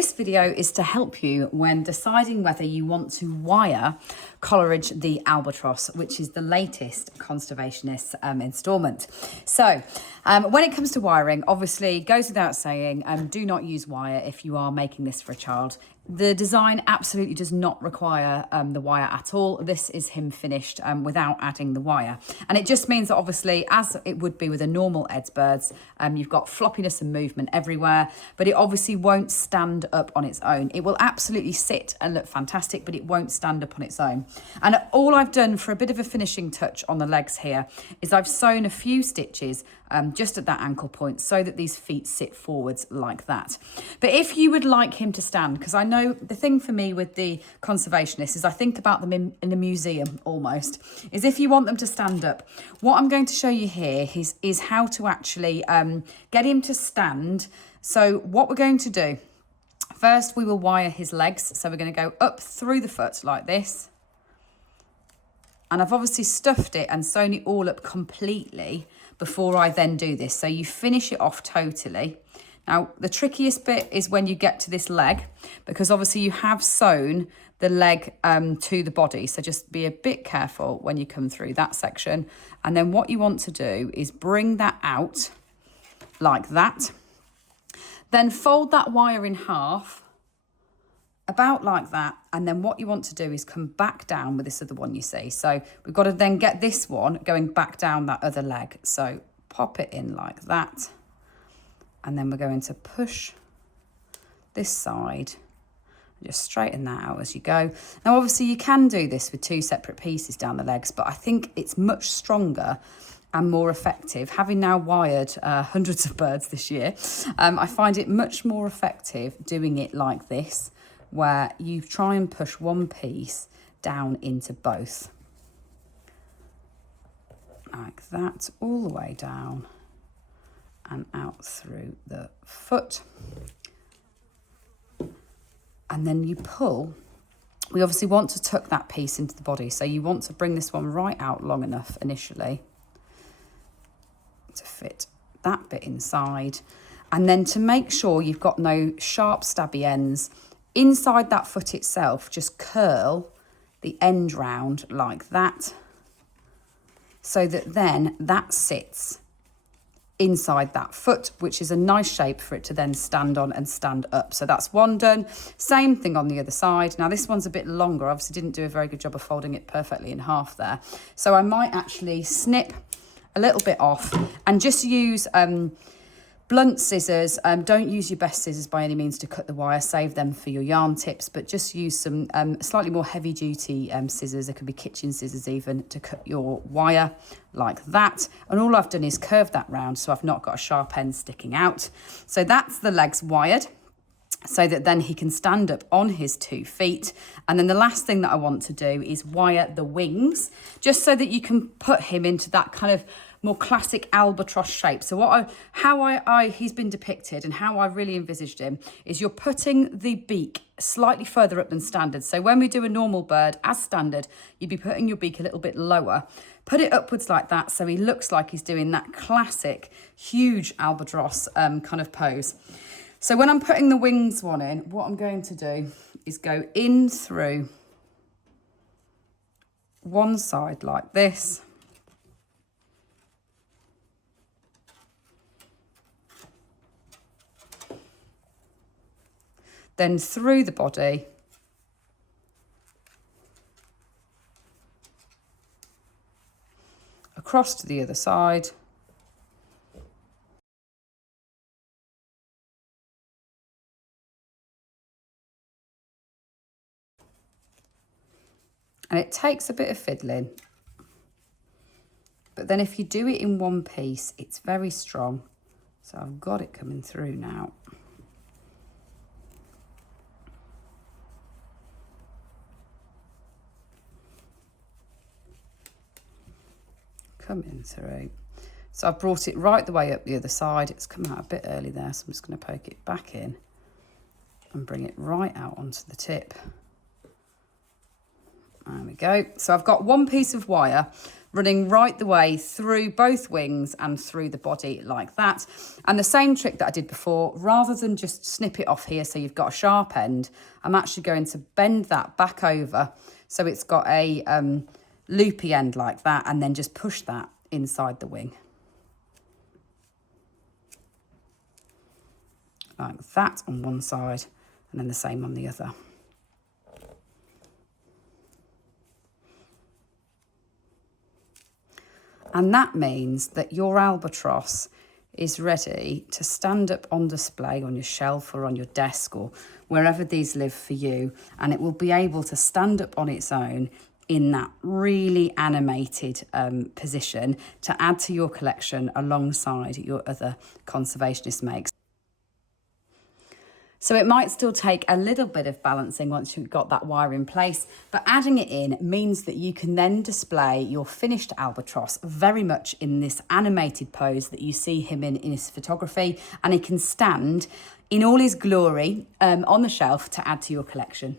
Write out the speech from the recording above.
This video is to help you when deciding whether you want to wire Coleridge the Albatross, which is the latest Conservationists instalment. So when it comes to wiring, obviously goes without saying, do not use wire if you are making this for a child. The design absolutely does not require the wire at all. This is him finished without adding the wire. And it just means that obviously, as it would be with a normal Ed's birds, you've got floppiness and movement everywhere, but it obviously won't stand up on its own. It will absolutely sit and look fantastic, but it won't stand up on its own. And all I've done for a bit of a finishing touch on the legs here is I've sewn a few stitches just at that ankle point so that these feet sit forwards like that. But if you would like him to stand, because I know the thing for me with the Conservationists is I think about them in a museum almost, is if you want them to stand up. What I'm going to show you here is how to actually get him to stand. So what we're going to do, first we will wire his legs. So we're going to go up through the foot like this. And I've obviously stuffed it and sewn it all up completely before I then do this. So you finish it off totally. Now, the trickiest bit is when you get to this leg, because obviously you have sewn the leg to the body. So just be a bit careful when you come through that section. And then what you want to do is bring that out like that. Then fold that wire in half, about like that. And then what you want to do is come back down with this other one you see. So we've got to then get this one going back down that other leg. So pop it in like that. And then we're going to push this side, just straighten that out as you go. Now, obviously you can do this with two separate pieces down the legs, but I think it's much stronger and more effective. Having now wired hundreds of birds this year, I find it much more effective doing it like this, where you try and push one piece down into both. Like that, all the way down and out through the foot. And then you pull. We obviously want to tuck that piece into the body. So you want to bring this one right out long enough initially to fit that bit inside. And then to make sure you've got no sharp stabby ends, inside that foot itself, just curl the end round like that, so that then that sits inside that foot, which is a nice shape for it to then stand on and stand up. So that's one done. Same thing on the other side. Now this one's a bit longer. Obviously didn't do a very good job of folding it perfectly in half there. So I might actually snip a little bit off and just use blunt scissors. Don't use your best scissors by any means to cut the wire. Save them for your yarn tips, but just use some slightly more heavy duty scissors. It could be kitchen scissors even, to cut your wire like that. And all I've done is curve that round so I've not got a sharp end sticking out. So that's the legs wired, so that then he can stand up on his 2 feet. And then the last thing that I want to do is wire the wings, just so that you can put him into that kind of more classic albatross shape. So how he's been depicted and how I really envisaged him is you're putting the beak slightly further up than standard. So when we do a normal bird as standard, you'd be putting your beak a little bit lower. Put it upwards like that so he looks like he's doing that classic huge albatross kind of pose. So when I'm putting the wings one in, what I'm going to do is go in through one side like this. Then through the body, across to the other side, and it takes a bit of fiddling, but then if you do it in one piece, it's very strong. So I've got it coming through now. Coming through. So I've brought it right the way up the other side. It's come out a bit early there, so I'm just going to poke it back in and bring it right out onto the tip. There we go. So I've got one piece of wire running right the way through both wings and through the body like that. And the same trick that I did before, rather than just snip it off here so you've got a sharp end, I'm actually going to bend that back over so it's got a loopy end like that, and then just push that inside the wing. Like that on one side, and then the same on the other. And that means that your albatross is ready to stand up on display on your shelf or on your desk or wherever these live for you, and it will be able to stand up on its own in that really animated position to add to your collection alongside your other conservationist makes. So it might still take a little bit of balancing once you've got that wire in place, but adding it in means that you can then display your finished albatross very much in this animated pose that you see him in his photography, and he can stand in all his glory on the shelf to add to your collection.